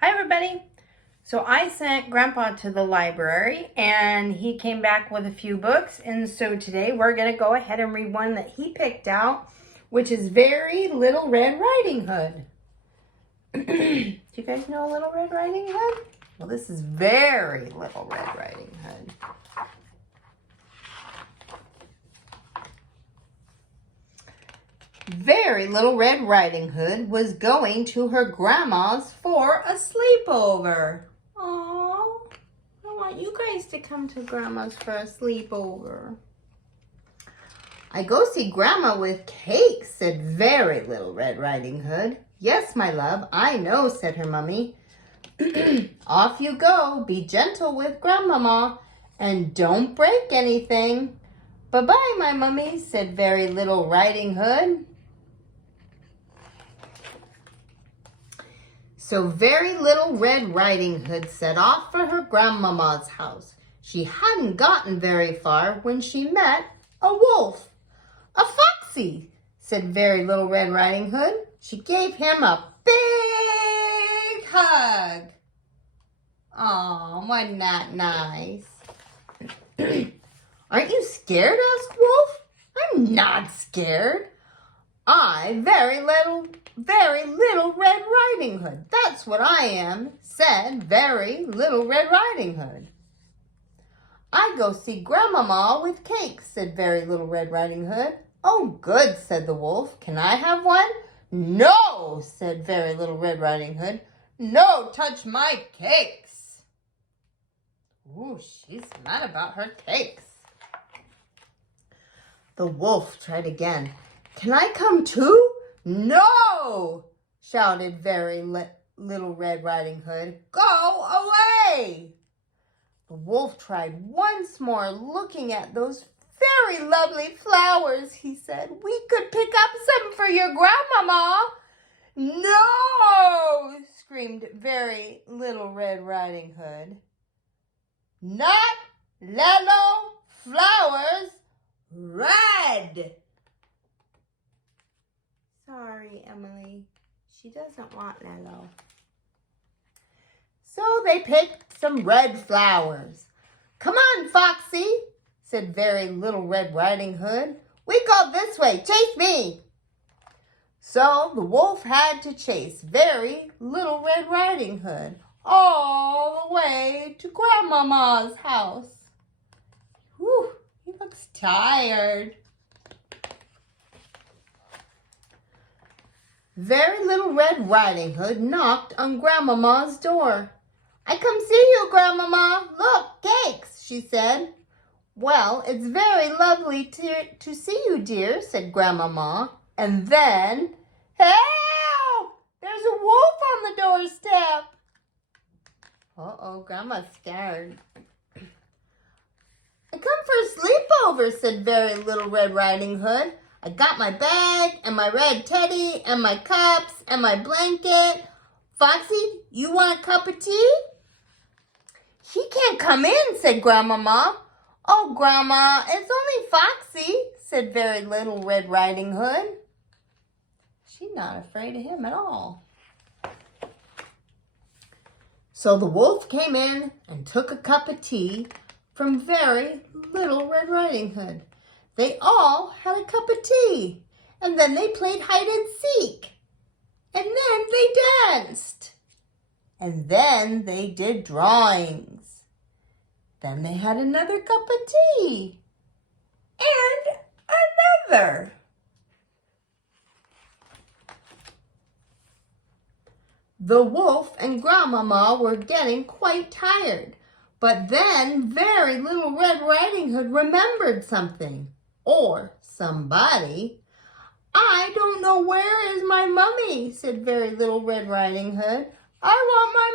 Hi everybody. So I sent Grandpa to the library and he came back with a few books, and so today we're going to go ahead and read one that he picked out, which is Very Little Red Riding Hood. Do you guys know Little Red Riding Hood? Well, this is Very Little Red Riding Hood. Very Little Red Riding Hood was going to her grandma's for a sleepover. Aww, I want you guys to come to grandma's for a sleepover. I go see grandma with cake, said Very Little Red Riding Hood. Yes, my love, I know, said her mummy. Off you go, be gentle with grandmama, and don't break anything. Bye-bye, my mummy, said Very Little Riding Hood. So Very Little Red Riding Hood set off for her grandmama's house. She hadn't gotten very far when she met a wolf. A foxy, said Very Little Red Riding Hood. She gave him a big hug. Aw, wasn't that nice? Aren't you scared? Asked Wolf. I'm not scared. Very little Red Riding Hood. That's what I am, said Very Little Red Riding Hood. I go see Grandmama with cake, said Very Little Red Riding Hood. Oh, good, said the wolf. Can I have one? No, said Very Little Red Riding Hood. No, touch my cakes. Ooh, she's mad about her cakes. The wolf tried again. Can I come too? No, shouted Very Little Red Riding Hood. Go away. The wolf tried once more, looking at those very lovely flowers. He said, we could pick up some for your grandmama. No, screamed Very Little Red Riding Hood. Not yellow flowers, red. Sorry, Emily. She doesn't want yellow. So they picked some red flowers. Come on, Foxy, said Very Little Red Riding Hood. We go this way. Chase me. So the wolf had to chase Very Little Red Riding Hood all the way to Grandmama's house. Whew, he looks tired. Very Little Red Riding Hood knocked on Grandmama's door. I come see you, Grandmama. Look, cakes, she said. Well, it's very lovely to see you, dear, said Grandmama. And then, help! There's a wolf on the doorstep. Uh-oh, Grandma's scared. I come for a sleepover, said Very Little Red Riding Hood. I got my bag and my red teddy and my cups and my blanket. Foxy, you want a cup of tea? He can't come in, said Grandmama. Oh, Grandma, it's only Foxy, said Very Little Red Riding Hood. She's not afraid of him at all. So the wolf came in and took a cup of tea from Very Little Red Riding Hood. They all had a cup of tea, and then they played hide and seek, and then they danced, and then they did drawings. Then they had another cup of tea, and another. The wolf and Grandmama were getting quite tired, but then Very Little Red Riding Hood remembered something. Or somebody. I don't know where is my mummy, said Very Little Red Riding Hood. I want my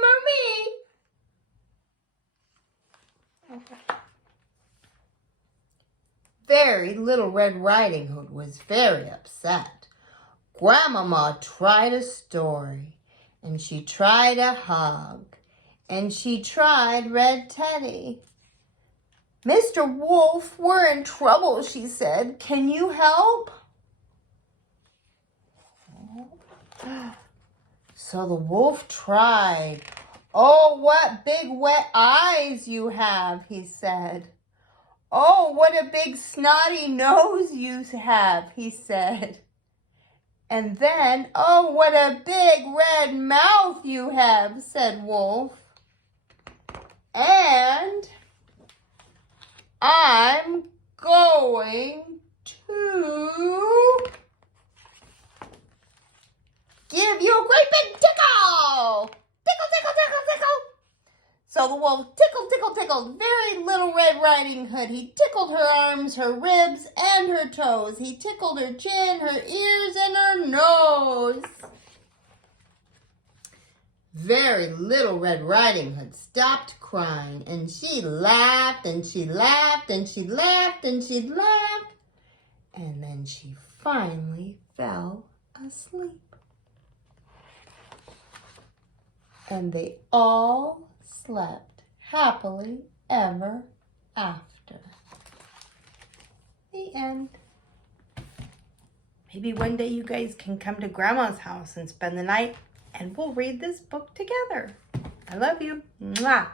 mummy. Okay. Very Little Red Riding Hood was very upset. Grandmama tried a story, and she tried a hug, and she tried Red Teddy. Mr. Wolf, we're in trouble, she said. Can you help? So the wolf tried. "Oh, what big wet eyes you have," he said. "Oh, what a big snotty nose you have," he said. And then, "Oh, what a big red mouth you have," said Wolf. "And I'm going to give you a great big tickle. Tickle, tickle, tickle, tickle." So the wolf tickled very little Red Riding Hood. He tickled her arms, her ribs, and her toes. He tickled her chin, her ears, and her nose. Very little Red Riding Hood stopped crying, and she laughed, and she laughed, and she laughed, and she laughed, and then she finally fell asleep. And they all slept happily ever after. The end. Maybe one day you guys can come to Grandma's house and spend the night, and we'll read this book together. I love you. Mwah.